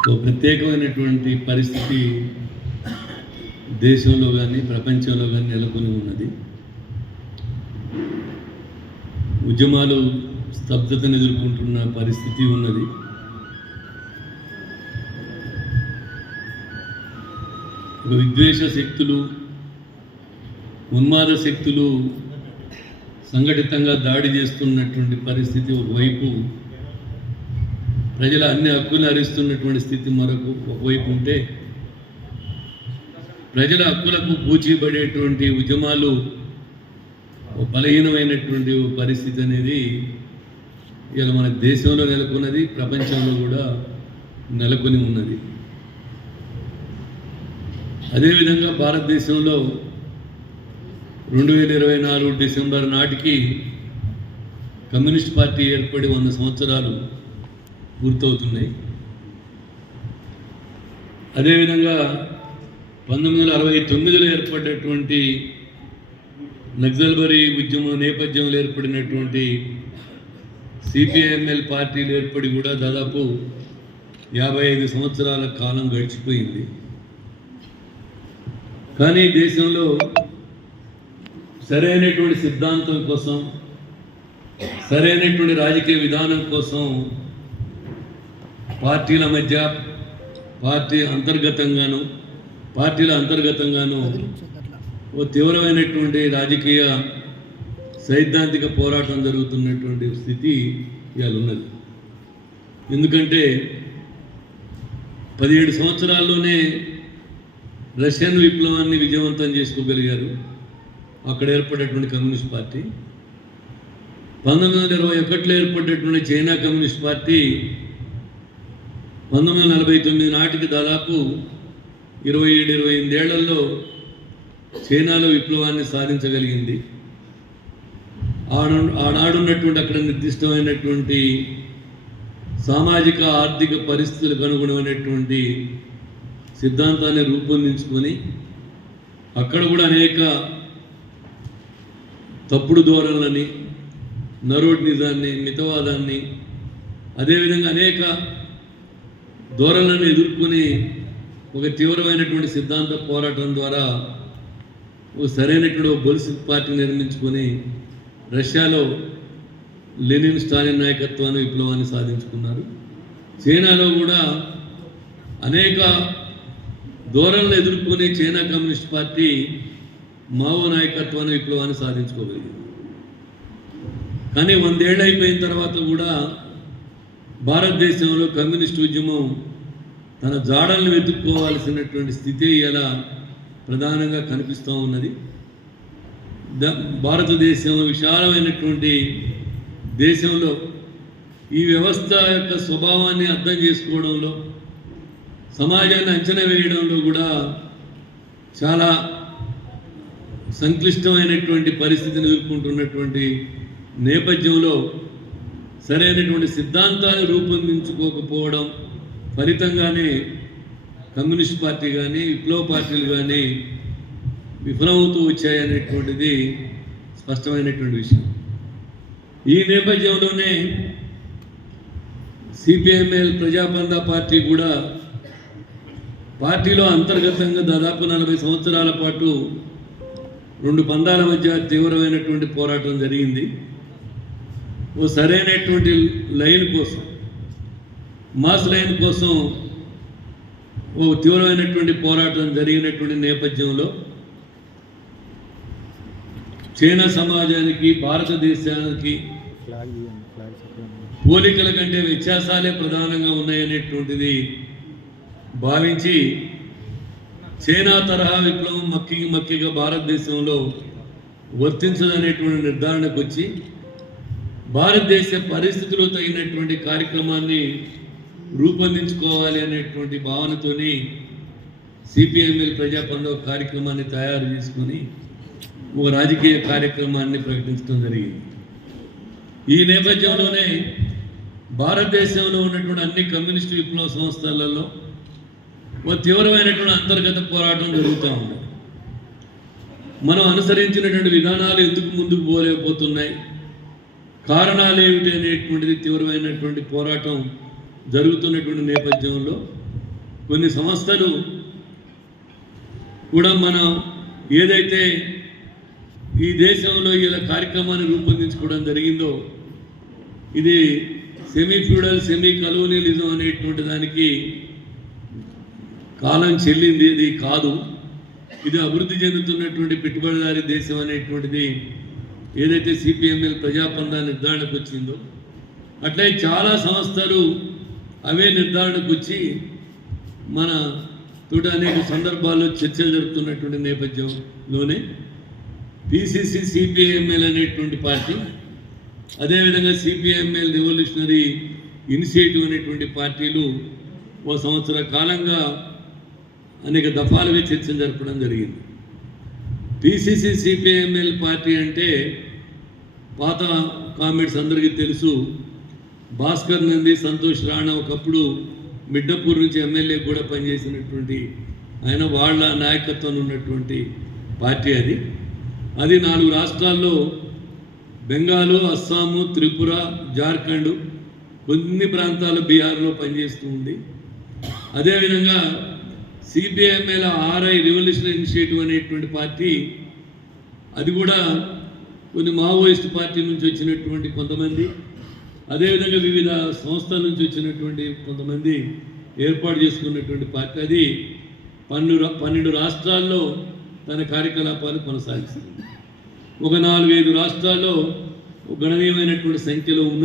ఒక ప్రత్యేకమైనటువంటి పరిస్థితి దేశంలో కానీ ప్రపంచంలో కానీ నెలకొని ఉన్నది. ఉద్యమాలు స్తబ్దతను ఎదుర్కొంటున్న పరిస్థితి ఉన్నది. ఒక విద్వేష శక్తులు ఉన్మాద శక్తులు సంఘటితంగా దాడి చేస్తున్నటువంటి పరిస్థితి ఒకవైపు ప్రజల అన్ని హక్కులు హరిస్తున్నటువంటి స్థితి మరొక ఒకవైపు ఉంటే ప్రజల హక్కులకు పూచీపడేటువంటి ఉద్యమాలు బలహీనమైనటువంటి పరిస్థితి అనేది ఇలా మన దేశంలో నెలకొన్నది ప్రపంచంలో కూడా నెలకొని ఉన్నది. అదేవిధంగా భారతదేశంలో రెండు వేల ఇరవై నాలుగు డిసెంబర్ నాటికి కమ్యూనిస్ట్ పార్టీ ఏర్పడి వంద సంవత్సరాలు గుర్తవుతున్నాయి అదేవిధంగా పంతొమ్మిది వందల అరవై తొమ్మిదిలో ఏర్పడినటువంటి నక్సల్బరీ ఉద్యమం నేపథ్యంలో ఏర్పడినటువంటి సిపిఐఎంఎల్ పార్టీలు ఏర్పడి కూడా దాదాపు యాభై ఐదు సంవత్సరాల కాలం గడిచిపోయింది. కానీ దేశంలో సరైనటువంటి సిద్ధాంతం కోసం సరైనటువంటి రాజకీయ విధానం కోసం పార్టీల మధ్య పార్టీ అంతర్గతంగాను పార్టీల అంతర్గతంగాను ఓ తీవ్రమైనటువంటి రాజకీయ సైద్ధాంతిక పోరాటం జరుగుతున్నటువంటి స్థితి ఇవాళ ఉన్నది. ఎందుకంటే పదిహేడు సంవత్సరాల్లోనే రష్యన్ విప్లవాన్ని విజయవంతం చేసుకోగలిగారు. అక్కడ ఏర్పడేటువంటి కమ్యూనిస్ట్ పార్టీ. పంతొమ్మిది వందల ఇరవై ఒకటిలో ఏర్పడినటువంటి చైనా కమ్యూనిస్ట్ పార్టీ పంతొమ్మిది వందల నలభై తొమ్మిది నాటికి దాదాపు ఇరవై ఏడు ఇరవై ఎనిమిదేళ్ళలో చైనాలో విప్లవాన్ని సాధించగలిగింది. ఆడు ఆనాడున్నటువంటి అక్కడ నిర్దిష్టమైనటువంటి సామాజిక ఆర్థిక పరిస్థితులకు అనుగుణమైనటువంటి సిద్ధాంతాన్ని రూపొందించుకొని అక్కడ కూడా అనేక తప్పుడు ధోరణులని నరోడ్ నిజాన్ని మితవాదాన్ని అదేవిధంగా అనేక ధోరణులను ఎదుర్కొని ఒక తీవ్రమైనటువంటి సిద్ధాంత పోరాటం ద్వారా ఒక సరైనటువంటి ఒక గొలుసు పార్టీ నిర్మించుకొని రష్యాలో లెనిన్ స్టాలిన్ నాయకత్వాన్ని విప్లవాన్ని సాధించుకున్నారు. చైనాలో కూడా అనేక ధోరణులు ఎదుర్కొని చైనా కమ్యూనిస్ట్ పార్టీ మావో నాయకత్వాన్ని విప్లవాన్ని సాధించుకోగలిగింది. కానీ వందేళ్ళు అయిపోయిన తర్వాత కూడా భారతదేశంలో కమ్యూనిస్ట్ ఉద్యమం తన జాడల్ని వెతుక్కోవాల్సినటువంటి స్థితి ఇలా ప్రధానంగా కనిపిస్తూ ఉన్నది. భారతదేశంలో భారతదేశం విశాలమైనటువంటి దేశంలో ఈ వ్యవస్థ యొక్క స్వభావాన్ని అర్థం చేసుకోవడంలో సమాజాన్ని అంచనా వేయడంలో కూడా చాలా సంక్లిష్టమైనటువంటి పరిస్థితిని ఎదుర్కొంటున్నటువంటి నేపథ్యంలో సరైనటువంటి సిద్ధాంతాలు రూపొందించుకోకపోవడం ఫలితంగానే కమ్యూనిస్ట్ పార్టీ కానీ విప్లవ పార్టీలు కానీ విఫలమవుతూ వచ్చాయనేటువంటిది స్పష్టమైనటువంటి విషయం. ఈ నేపథ్యంలోనే సిపిఎంఎల్ ప్రజాబంధ పార్టీ కూడా పార్టీలో అంతర్గతంగా దాదాపు నలభై సంవత్సరాల పాటు రెండు పందాల మధ్య తీవ్రమైనటువంటి పోరాటం జరిగింది. ఓ సరైనటువంటి లైన్ కోసం మాస్ లైన్ కోసం ఓ తీవ్రమైనటువంటి పోరాటం జరిగినటువంటి నేపథ్యంలో చైనా సమాజానికి భారతదేశానికి పోలికల కంటే వ్యత్యాసాలే ప్రధానంగా ఉన్నాయనేటువంటిది భావించి చైనా తరహా విప్లవం మక్కి మక్కిగా భారతదేశంలో వర్తించదనేటువంటి నిర్ధారణకు వచ్చి భారతదేశ పరిస్థితులు తగినటువంటి కార్యక్రమాన్ని రూపొందించుకోవాలి అనేటువంటి భావనతోని సిపిఎంఎల్ ప్రజాపందవ కార్యక్రమాన్ని తయారు చేసుకొని ఒక రాజకీయ కార్యక్రమాన్ని ప్రకటించడం జరిగింది. ఈ నేపథ్యంలోనే భారతదేశంలో ఉన్నటువంటి అన్ని కమ్యూనిస్టు విప్లవ సంస్థలలో ఒక తీవ్రమైనటువంటి అంతర్గత పోరాటం జరుగుతూ ఉంది. మనం అనుసరించినటువంటి విధానాలు ఎందుకు ముందుకు పోలేకపోతున్నాయి? కారణాలు ఏమిటి అనేటువంటిది తీవ్రమైనటువంటి పోరాటం జరుగుతున్నటువంటి నేపథ్యంలో కొన్ని సంస్థలు కూడా మనం ఏదైతే ఈ దేశంలో ఇలా కార్యక్రమాన్ని రూపొందించుకోవడం జరిగిందో ఇది సెమీ ఫ్యూడల్ సెమీ కలోనియలిజం అనేటువంటి దానికి కాలం చెల్లింది. ఇది కాదు. ఇది అభివృద్ధి చెందుతున్నటువంటి పెట్టుబడిదారి దేశం అనేటువంటిది ఏదైతే సిపిఎంఎల్ ప్రజాపంద నిర్ధారణకు వచ్చిందో అట్లే చాలా సంస్థలు అవే నిర్ధారణకు వచ్చి మన తోటి అనేక సందర్భాల్లో చర్చలు జరుపుతున్నటువంటి నేపథ్యంలోనే పిసిసి సిపిఐఎంఎల్ అనేటువంటి పార్టీ అదేవిధంగా సిపిఐఎంఎల్ రెవల్యూషనరీ ఇనిషియేటివ్ అనేటువంటి పార్టీలు ఓ సంవత్సర కాలంగా అనేక దఫాలుగా చర్చలు జరపడం జరిగింది. పిసిసి సిపిఐఎంఎల్ పార్టీ అంటే పాత కామెంట్స్ అందరికీ తెలుసు. భాస్కర్ నంది సంతోష్ రాణా ఒకప్పుడు మిడ్డపూర్ నుంచి ఎమ్మెల్యే కూడా పనిచేసినటువంటి ఆయన వాళ్ళ నాయకత్వం ఉన్నటువంటి పార్టీ అది. అది నాలుగు రాష్ట్రాల్లో బెంగాలు అస్సాము త్రిపుర జార్ఖండ్ కొన్ని ప్రాంతాలు బీహార్లో పనిచేస్తూ ఉంది. అదేవిధంగా సిపిఐఎంఎల్ ఆర్ఐ రెవల్యూషన్ ఇనిషియేటివ్ అనేటువంటి పార్టీ అది కూడా కొన్ని మావోయిస్ట్ పార్టీ నుంచి వచ్చినటువంటి కొంతమంది అదేవిధంగా వివిధ సంస్థల నుంచి వచ్చినటువంటి కొంతమంది ఏర్పాటు చేసుకున్నటువంటి పార్టీ. అది పన్ను పన్నెండు రాష్ట్రాల్లో తన కార్యకలాపాలు కొనసాగిస్తుంది. ఒక నాలుగైదు రాష్ట్రాల్లో గణనీయమైనటువంటి సంఖ్యలో ఉన్న